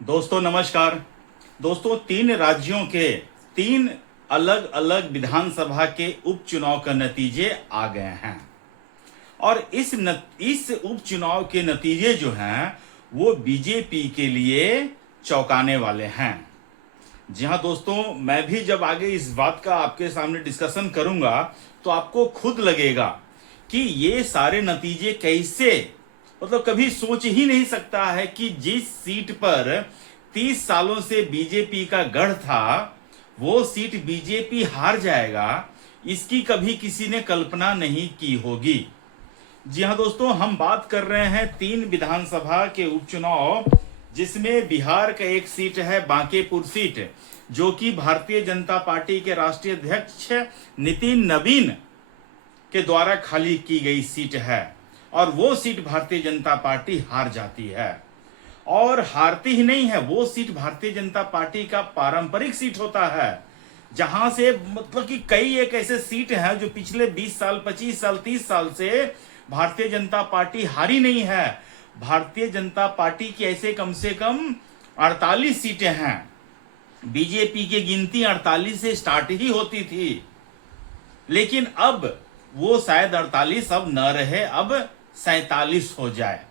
दोस्तों नमस्कार। दोस्तों, तीन राज्यों के तीन अलग अलग विधानसभा के उपचुनाव का नतीजे आ गए हैं और इस उपचुनाव के नतीजे जो हैं वो बीजेपी के लिए चौंकाने वाले हैं। जी हाँ दोस्तों, मैं भी जब आगे इस बात का आपके सामने डिस्कशन करूंगा तो आपको खुद लगेगा कि ये सारे नतीजे कैसे, मतलब कभी सोच ही नहीं सकता है कि जिस सीट पर 30 सालों से बीजेपी का गढ़ था वो सीट बीजेपी हार जाएगा, इसकी कभी किसी ने कल्पना नहीं की होगी। जी हाँ दोस्तों, हम बात कर रहे हैं तीन विधानसभा के उपचुनाव, जिसमें बिहार का एक सीट है बांकेपुर सीट, जो कि भारतीय जनता पार्टी के राष्ट्रीय अध्यक्ष नितिन नवीन के द्वारा खाली की गई सीट है और वो सीट भारतीय जनता पार्टी हार जाती है। और हारती ही नहीं है, वो सीट भारतीय जनता पार्टी का पारंपरिक सीट होता है, जहां से मतलब कि कई एक ऐसे सीट हैं जो पिछले 20 साल 25 साल 30 साल से भारतीय जनता पार्टी हारी नहीं है। भारतीय जनता पार्टी की ऐसे कम से कम 48 सीटें हैं। बीजेपी की गिनती 48 से स्टार्ट ही होती थी, लेकिन अब वो शायद 48 अब न रहे, अब 47 हो जाए,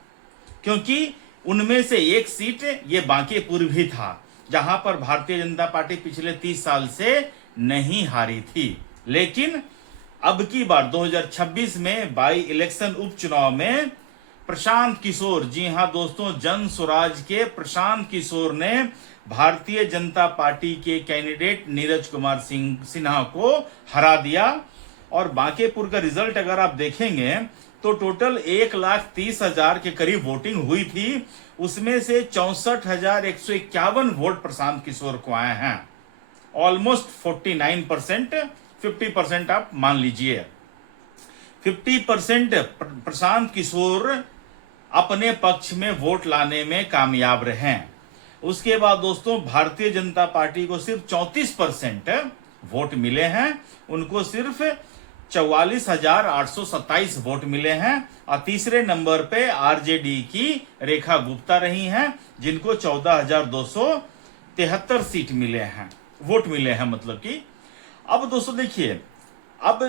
क्योंकि उनमें से एक सीट ये बांकेपुर भी था, जहां पर भारतीय जनता पार्टी पिछले 30 साल से नहीं हारी थी। लेकिन अब की बार 2026 में बाई इलेक्शन उपचुनाव में प्रशांत किशोर, जी हां दोस्तों, जन स्वराज के प्रशांत किशोर ने भारतीय जनता पार्टी के कैंडिडेट नीरज कुमार सिन्हा को हरा दिया। और बांकेपुर का रिजल्ट अगर आप देखेंगे तो टोटल 1,30,000 के करीब वोटिंग हुई थी, उसमें से 64,151 वोट प्रशांत किशोर को आए हैं। ऑलमोस्ट 49%, 50% आप मान लीजिए। 50% प्रशांत किशोर अपने पक्ष में वोट लाने में कामयाब रहे। उसके बाद दोस्तों, भारतीय जनता पार्टी को सिर्फ 34% वोट मिले हैं, उनको सिर्फ 44,827 वोट मिले हैं। और तीसरे नंबर पे आरजेडी की रेखा गुप्ता रही हैं, जिनको 14,273 सीट मिले हैं, वोट मिले हैं, मतलब कि। अब दोस्तों देखिए, अब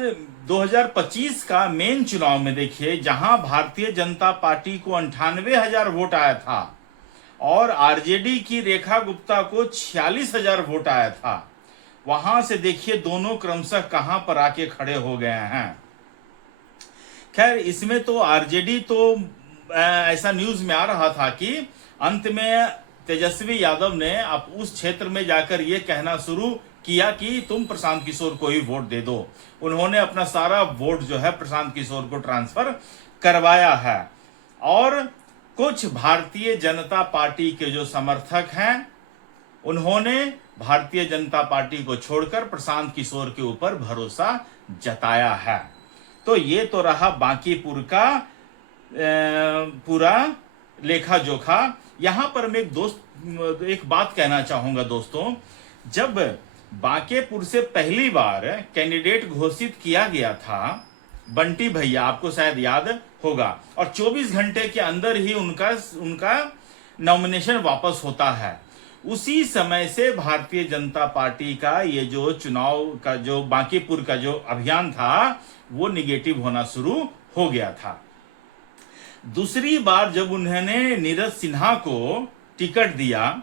2025 का मेन चुनाव में देखिए, जहां भारतीय जनता पार्टी को 98,000 वोट आया था और आरजेडी की रेखा गुप्ता को 46,000 वोट आया था, वहां से देखिए दोनों क्रमशः कहां पर आके खड़े हो गए हैं। खैर, इसमें तो आरजेडी तो ऐसा न्यूज में आ रहा था कि अंत में तेजस्वी यादव ने अब उस क्षेत्र में जाकर यह कहना शुरू किया कि तुम प्रशांत किशोर को ही वोट दे दो। उन्होंने अपना सारा वोट जो है प्रशांत किशोर को ट्रांसफर करवाया है। और कुछ भारतीय जनता पार्टी के जो समर्थक हैं, उन्होंने भारतीय जनता पार्टी को छोड़कर प्रशांत किशोर के ऊपर भरोसा जताया है। तो ये तो रहा बांकीपुर का पूरा लेखा जोखा। यहां पर मैं एक बात कहना चाहूंगा दोस्तों, जब बांकेपुर से पहली बार कैंडिडेट घोषित किया गया था बंटी भैया, आपको शायद याद होगा, और 24 घंटे के अंदर ही उनका नॉमिनेशन वापस होता है। उसी समय से भारतीय जनता पार्टी का ये जो चुनाव का जो बांकीपुर का जो अभियान था वो निगेटिव होना शुरू हो गया था। दूसरी बार जब उन्होंने नीरज सिन्हा को टिकट दिया,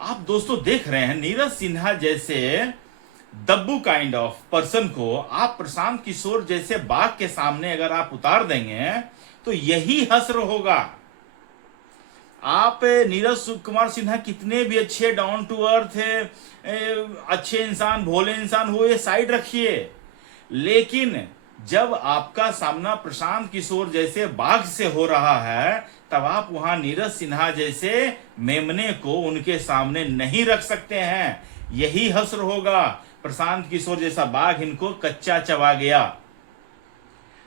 आप दोस्तों देख रहे हैं नीरज सिन्हा जैसे दब्बू काइंड ऑफ पर्सन को आप प्रशांत किशोर जैसे बाघ के सामने अगर आप उतार देंगे तो यही हश्र होगा। आप नीरज कुमार सिन्हा कितने भी अच्छे डाउन टू अर्थ अच्छे इंसान, भोले इंसान हो, ये साइड रखिए, लेकिन जब आपका सामना प्रशांत किशोर जैसे बाघ से हो रहा है, तब आप वहां नीरज सिन्हा जैसे मेमने को उनके सामने नहीं रख सकते हैं। यही हश्र होगा। प्रशांत किशोर जैसा बाघ इनको कच्चा चबा गया।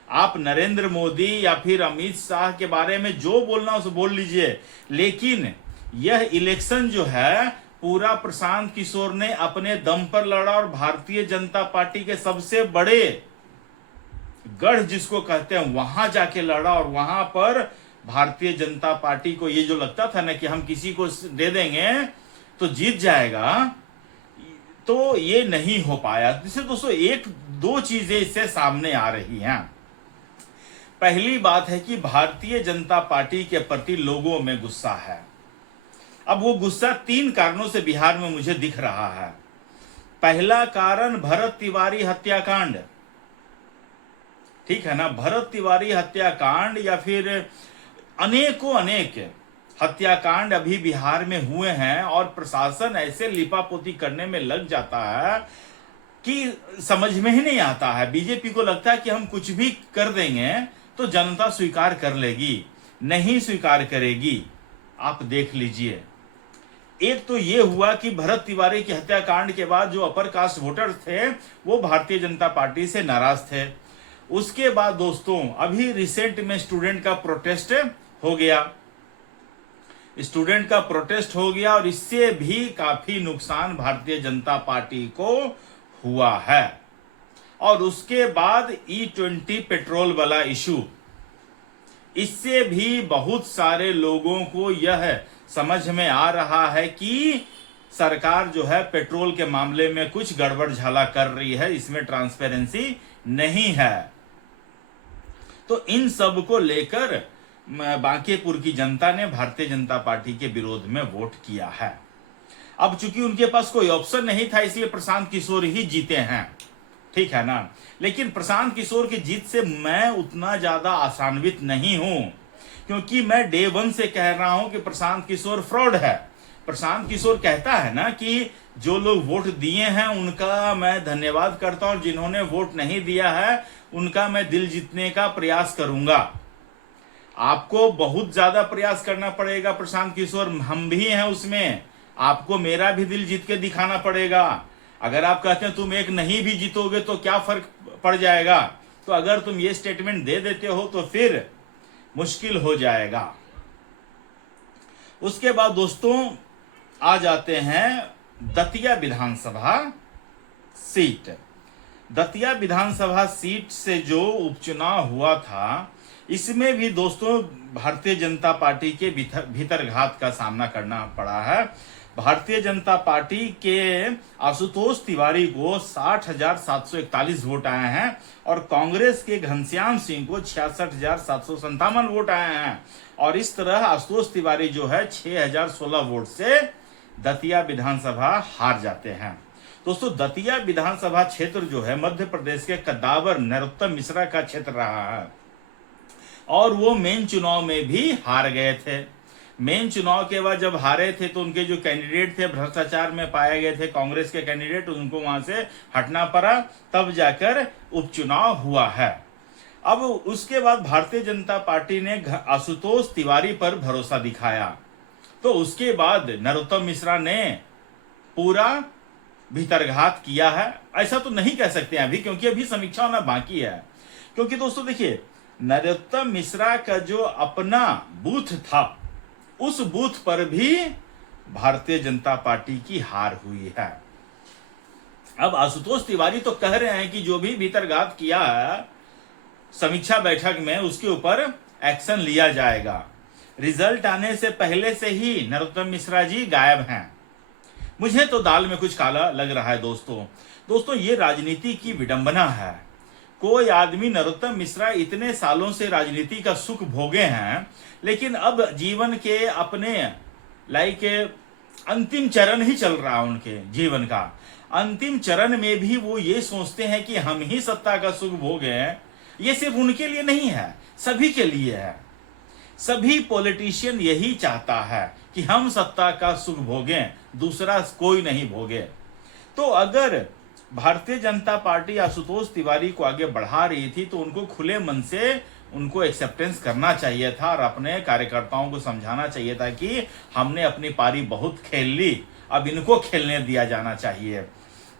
आप नरेंद्र मोदी या फिर अमित शाह के बारे में जो बोलना उसे बोल लीजिए, लेकिन यह इलेक्शन जो है पूरा प्रशांत किशोर ने अपने दम पर लड़ा और भारतीय जनता पार्टी के सबसे बड़े गढ़ जिसको कहते हैं वहां जाके लड़ा और वहां पर भारतीय जनता पार्टी को ये जो लगता था ना कि हम किसी को दे देंगे तो जीत जाएगा, तो ये नहीं हो पाया। जिससे दोस्तों एक दो चीजें इससे सामने आ रही हैं। पहली बात है कि भारतीय जनता पार्टी के प्रति लोगों में गुस्सा है। अब वो गुस्सा 3 कारणों से बिहार में मुझे दिख रहा है। पहला कारण भरत तिवारी हत्याकांड, ठीक है ना, भरत तिवारी हत्याकांड या फिर अनेक हत्याकांड अभी बिहार में हुए हैं और प्रशासन ऐसे लिपापोती करने में लग जाता है कि समझ में ही नहीं आता है। बीजेपी को लगता है कि हम कुछ भी कर देंगे तो जनता स्वीकार कर लेगी, नहीं स्वीकार करेगी। आप देख लीजिए, एक तो ये हुआ कि भरत तिवारी की हत्याकांड के बाद जो अपर कास्ट वोटर थे वो भारतीय जनता पार्टी से नाराज थे। उसके बाद दोस्तों अभी रिसेंट में स्टूडेंट का प्रोटेस्ट हो गया, और इससे भी काफी नुकसान भारतीय जनता पार्टी को हुआ है। और उसके बाद E20 पेट्रोल वाला इशू, इससे भी बहुत सारे लोगों को यह समझ में आ रहा है कि सरकार जो है पेट्रोल के मामले में कुछ गड़बड़ झाला कर रही है, इसमें ट्रांसपेरेंसी नहीं है। तो इन सब को लेकर बांकीपुर की जनता ने भारतीय जनता पार्टी के विरोध में वोट किया है। अब चूंकि उनके पास कोई ऑप्शन नहीं था इसलिए प्रशांत किशोर ही जीते हैं, ठीक है ना। लेकिन प्रशांत किशोर की जीत से मैं उतना ज्यादा आशान्वित नहीं हूं, क्योंकि मैं डे 1 से कह रहा हूं कि प्रशांत किशोर फ्रॉड है। प्रशांत किशोर कहता है ना कि जो लोग वोट दिए हैं उनका मैं धन्यवाद करता हूं और जिन्होंने वोट नहीं दिया है उनका मैं दिल जीतने का प्रयास करूंगा। आपको बहुत ज्यादा प्रयास करना पड़ेगा प्रशांत किशोर, हम भी हैं उसमें। आपको मेरा भी दिल जीत के दिखाना पड़ेगा। अगर आप कहते हैं तुम एक नहीं भी जीतोगे तो क्या फर्क पड़ जाएगा, तो अगर तुम ये स्टेटमेंट दे देते हो तो फिर मुश्किल हो जाएगा। उसके बाद दोस्तों आ जाते हैं दतिया विधानसभा सीट। दतिया विधानसभा सीट से जो उपचुनाव हुआ था, इसमें भी दोस्तों भारतीय जनता पार्टी के भीतरघात का सामना करना पड़ा है। भारतीय जनता पार्टी के आशुतोष तिवारी को 60,741 वोट आए हैं और कांग्रेस के घनश्याम सिंह को 66,757 वोट आए हैं। और इस तरह आशुतोष तिवारी जो है 6,016 वोट से दतिया विधानसभा हार जाते हैं। दोस्तों दतिया विधानसभा क्षेत्र जो है मध्य प्रदेश के कद्दावर नरोत्तम मिश्रा का क्षेत्र रहा है और वो मेन चुनाव में भी हार गए थे। मेन चुनाव के बाद जब हारे थे तो उनके जो कैंडिडेट थे भ्रष्टाचार में पाए गए थे, कांग्रेस के कैंडिडेट, उनको वहां से हटना पड़ा, तब जाकर उपचुनाव हुआ है। अब उसके बाद भारतीय जनता पार्टी ने आशुतोष तिवारी पर भरोसा दिखाया, तो उसके बाद नरोत्तम मिश्रा ने पूरा भीतरघात किया है। ऐसा तो नहीं कह सकते अभी, क्योंकि अभी समीक्षा होना बाकी है। क्योंकि दोस्तों देखिए, नरोत्तम मिश्रा का जो अपना बूथ था उस बूथ पर भी भारतीय जनता पार्टी की हार हुई है। अब आशुतोष तिवारी तो कह रहे हैं कि जो भी भीतरघात किया है समीक्षा बैठक में उसके ऊपर एक्शन लिया जाएगा। रिजल्ट आने से पहले से ही नरोत्तम मिश्रा जी गायब हैं। मुझे तो दाल में कुछ काला लग रहा है दोस्तों ये राजनीति की विडंबना है। कोई आदमी, नरोत्तम मिश्रा इतने सालों से राजनीति का सुख भोगे हैं, लेकिन अब जीवन के अपने अंतिम चरण ही चल रहा है उनके जीवन का। अंतिम चरण में भी वो ये सोचते हैं कि हम ही सत्ता का सुख भोगे हैं। ये सिर्फ उनके लिए नहीं है, सभी के लिए है। सभी पॉलिटिशियन यही चाहता है कि हम सत्ता का सुख भोगें, दूसरा कोई नहीं भोगे। तो अगर भारतीय जनता पार्टी आशुतोष तिवारी को आगे बढ़ा रही थी तो उनको खुले मन से उनको एक्सेप्टेंस करना चाहिए था और अपने कार्यकर्ताओं को समझाना चाहिए था कि हमने अपनी पारी बहुत खेल ली, अब इनको खेलने दिया जाना चाहिए।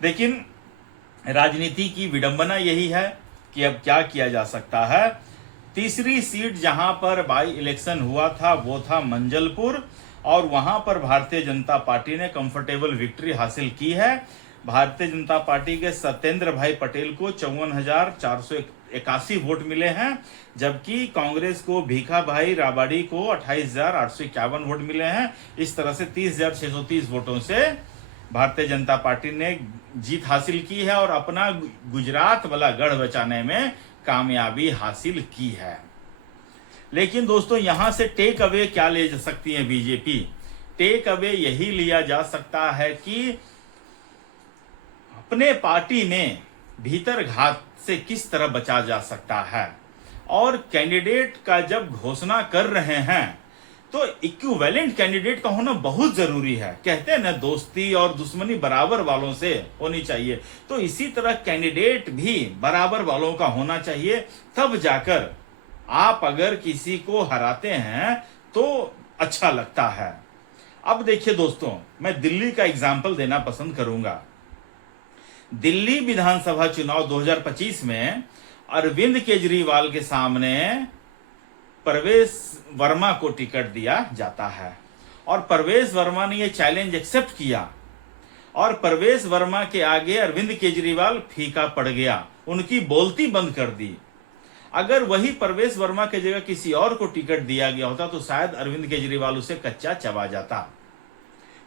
लेकिन राजनीति की विडंबना यही है कि अब क्या किया जा सकता है। तीसरी सीट जहां पर बाई इलेक्शन हुआ था वो था मंजलपुर, और वहां पर भारतीय जनता पार्टी ने कंफर्टेबल विक्ट्री हासिल की है। भारतीय जनता पार्टी के सत्येंद्र भाई पटेल को 81 वोट मिले हैं, जबकि कांग्रेस को भीखा भाई राबाड़ी को 28,851 वोट मिले हैं। इस तरह से 30,630 वोटों से भारतीय जनता पार्टी ने जीत हासिल की है और अपना गुजरात वाला गढ़ बचाने में कामयाबी हासिल की है। लेकिन दोस्तों, यहां से टेक अवे क्या ले जा सकती है बीजेपी? टेक अवे यही लिया जा सकता है कि अपने पार्टी में भीतर घात से किस तरह बचा जा सकता है, और कैंडिडेट का जब घोषणा कर रहे हैं तो इक्विवेलेंट कैंडिडेट का होना बहुत जरूरी है। कहते हैं ना, दोस्ती और दुश्मनी बराबर वालों से होनी चाहिए, तो इसी तरह कैंडिडेट भी बराबर वालों का होना चाहिए। तब जाकर आप अगर किसी को हराते हैं तो अच्छा लगता है। अब देखिए दोस्तों, मैं दिल्ली का एग्जाम्पल देना पसंद करूंगा। दिल्ली विधानसभा चुनाव 2025 में अरविंद केजरीवाल के सामने परवेश वर्मा को टिकट दिया जाता है, और परवेश वर्मा ने यह चैलेंज एक्सेप्ट किया, और परवेश वर्मा के आगे अरविंद केजरीवाल फीका पड़ गया, उनकी बोलती बंद कर दी। अगर वही परवेश वर्मा की जगह किसी और को टिकट दिया गया होता तो शायद अरविंद केजरीवाल उसे कच्चा चबा जाता।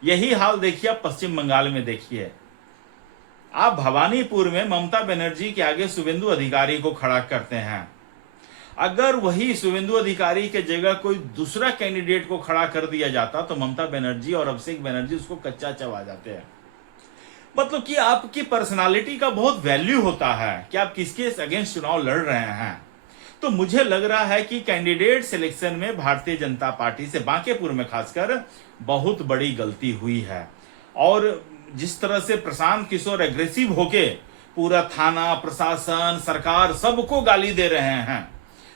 यही हाल देखिए आप पश्चिम बंगाल में देखिए। आप भवानीपुर में ममता बनर्जी के आगे शुभेंदु अधिकारी को खड़ा करते हैं, अगर वही शुभेंदु अधिकारी के जगह कोई दूसरा कैंडिडेट को खड़ा कर दिया जाता तो ममता बनर्जी और अभिषेक बनर्जी उसको कच्चा चबा जाते हैं। मतलब कि आपकी पर्सनालिटी का बहुत वैल्यू होता है कि आप किसके अगेंस्ट चुनाव लड़ रहे हैं। तो मुझे लग रहा है कि कैंडिडेट सिलेक्शन में भारतीय जनता पार्टी से बांकेपुर में खासकर बहुत बड़ी गलती हुई है, और जिस तरह से प्रशांत किशोर एग्रेसिव होके पूरा थाना, प्रशासन, सरकार सबको गाली दे रहे हैं,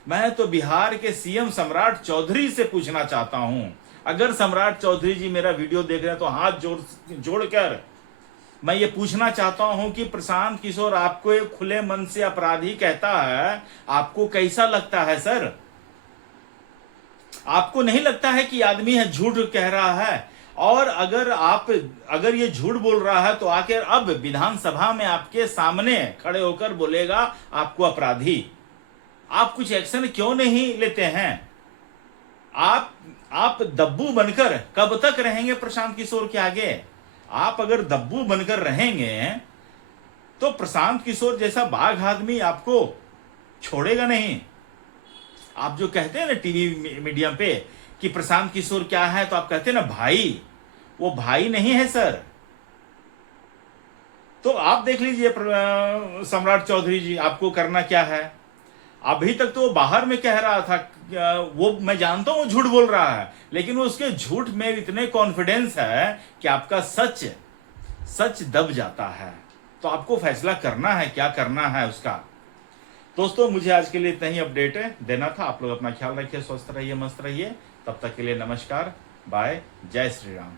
मैं तो बिहार के सीएम सम्राट चौधरी से पूछना चाहता हूं। अगर सम्राट चौधरी जी मेरा वीडियो देख रहे हैं तो हाथ जोड़कर मैं ये पूछना चाहता हूं कि प्रशांत किशोर आपको एक खुले मन से अपराधी कहता है, आपको कैसा लगता है सर? आपको नहीं लगता है कि आदमी है झूठ कह रहा है? और अगर ये झूठ बोल रहा है तो आखिर अब विधानसभा में आपके सामने खड़े होकर बोलेगा आपको अपराधी। आप कुछ एक्शन क्यों नहीं लेते हैं? आप दब्बू बनकर कब तक रहेंगे प्रशांत किशोर के आगे? आप अगर दब्बू बनकर रहेंगे तो प्रशांत किशोर जैसा बाघ आदमी आपको छोड़ेगा नहीं। आप जो कहते हैं ना टीवी मीडिया पे कि प्रशांत किशोर क्या है, तो आप कहते हैं ना भाई, वो भाई नहीं है सर। तो आप देख लीजिए सम्राट चौधरी जी, आपको करना क्या है। अभी तक तो वो बाहर में कह रहा था, वो मैं जानता हूं झूठ बोल रहा है, लेकिन उसके झूठ में इतने कॉन्फिडेंस है कि आपका सच दब जाता है। तो आपको फैसला करना है, क्या करना है उसका। दोस्तों, मुझे आज के लिए इतना ही अपडेट देना था। आप लोग अपना ख्याल रखिए, स्वस्थ रहिए, मस्त रहिए। तब तक के लिए नमस्कार, बाय, जय श्री राम।